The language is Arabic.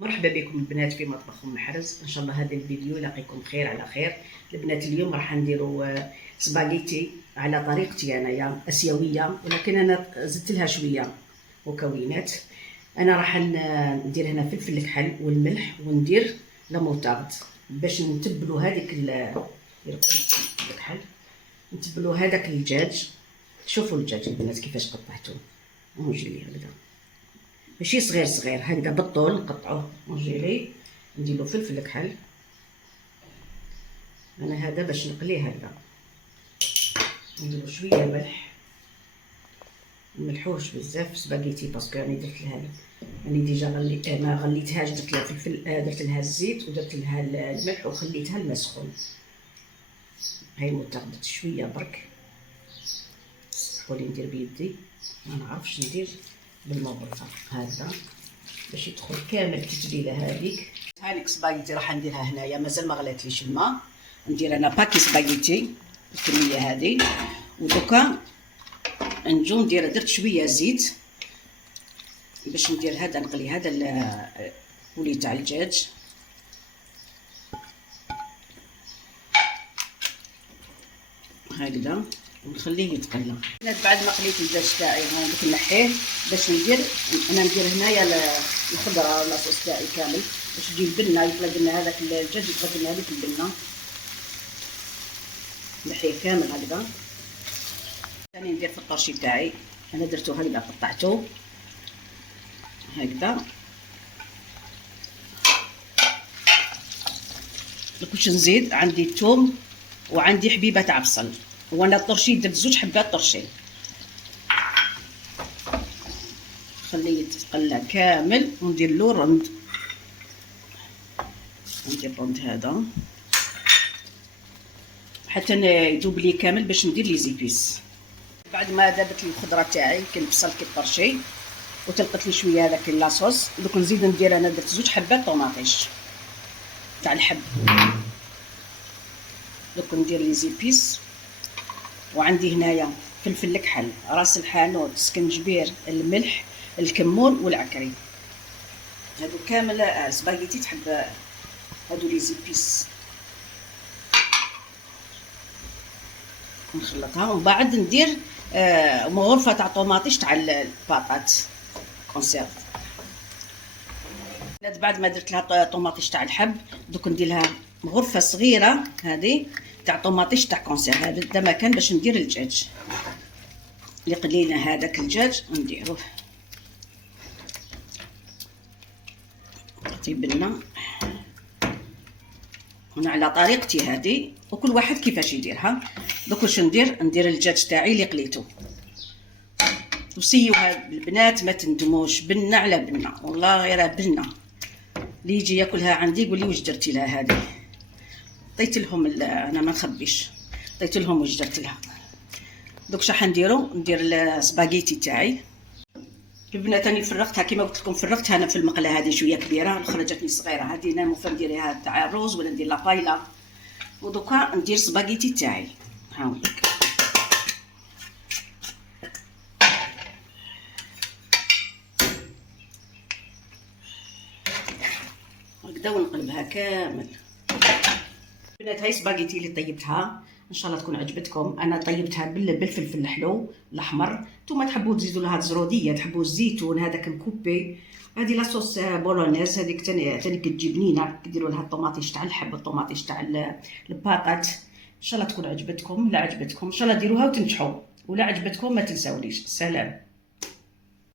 مرحبا بكم البنات في مطبخ ام حرز. ان شاء الله هذا الفيديو يلاقيكم خير على خير. البنات اليوم راح نديروا سباغيتي على طريقتي انايا اسيويه، ولكن انا زدت لها شويه مكونات. انا راح ندير هنا فلفل الكحل والملح، وندير لاموطارد باش نتبلوا هذيك الكحل، نتبلوا هذاك الدجاج. شوفوا الدجاج البنات كيفاش قطعته، ونجي لي هكذا ماشي صغير صغير، هكذا بالطول نقطعوه. ونجي لي نديرو فلفل الكحل، انا هذا باش نقليه هكذا. نديرو شويه ملح، ملحوش بزاف سباغيتي باسكو راني درت لها، راني ديجا ما غليتهاش، درت لها فلفل، درت لها الزيت ودرت لها الملح وخليتها الماء سخون. هاي الموطارد درت شويه برك، سمحولي ندير بيدي، ما نعرفش ندير بالمغرفه هذا باش يدخل كامل التتبيله هذيك. هانيك سباغيتي راح نديرها هنايا، مازال ما غليتليش الماء. ندير انا باكي سباغيتي الكميه هذه، ودوكا نجو ندير، درت شويه زيت باش ندير هذا، نقلي هذا الولي تاع الدجاج. هكذا ونخليه يتقلى. بعد ما قليت الدجاج تاعي هذاك نحيه باش ندير، انا ندير هنايا الخضره لاصوص تاعي كامل باش تجي البنه، يطلق لنا هذاك الدجاج، يطلق لنا هذيك البنه. نحيه كامل هكذا. ثاني ندير في الطرشي تاعي، انا درتو هكذا، قطعته هكذا. واش نزيد؟ عندي الثوم وعندي حبيبه تاع بصل، وانا الطرشي درت 2 حبات طرشي. خليه يتقلى كامل وندير له رند، ندير الرند هذا حتى يذوب لي كامل باش ندير لي زيبيس. بعد ما ذابت لي الخضره تاعي كي البصل كي الطرشي وتلقت لي شويه هذاك لاصوص، دوك نزيد ندير، انا درت 2 حبات طوماطيش تاع الحب. دوك ندير لي زيبيس، وعندي هنايا فلفل الكحل، راس الحانوت، سكنجبير، الملح، الكمون والعكري. هادو كامل سباغيتي تحب هادو لي زيبيس. نخلطها ومن بعد ندير مغرفه تاع طوماطيش تاع الباطاط كونسيرف. بعد ما درت لها طوماطيش تاع الحب، دوك ندير لها غرفه صغيره هذه تاع طوماطيش تاع كونسيرف. هذا مكان باش ندير الدجاج اللي قلينا، هذاك الدجاج نديروه طيب لنا. انا على طريقتي هذه، وكل واحد كيفاش يديرها. دوك واش ندير الدجاج تاعي اللي قليته. وسيوها البنات، ما تندموش، بنه على بنه، والله غير بنه. اللي يجي ياكلها عندي يقول لي واش درتي لها هذه. عطيت لهم، انا ما نخبيش، عطيت لهم واش درت لها. دوك شحال ندير السباغيتي تاعي. البنات راني فرغتها كيما قلت لكم، فرغتها انا في المقله هذه شويه كبيره، خرجتني صغيره. هذه انا موفا نديرها تاع الروز ولا ندير لا بايلا. ودوكا ندير سباغيتي تاعي. هاوليك هكذا ونقلبها كامل. البنات هاي سباغيتي اللي طيبتها، ان شاء الله تكون عجبتكم. انا طيبتها بالفلفل الحلو الاحمر. نتوما تحبوا تزيدوا لها الزروديه، تحبوا الزيتون هذاك مكوبي. هذه لاصوص بولونيز هذيك تاني كتجي بنينه، كديروا لها الطوماطيش تاع الحب والطوماطيش تاع الباطاط. ان شاء الله تكون عجبتكم. لا عجبتكم ان شاء الله ديروها وتنجحوا، ولا عجبتكم ما تنساوليش. سلام.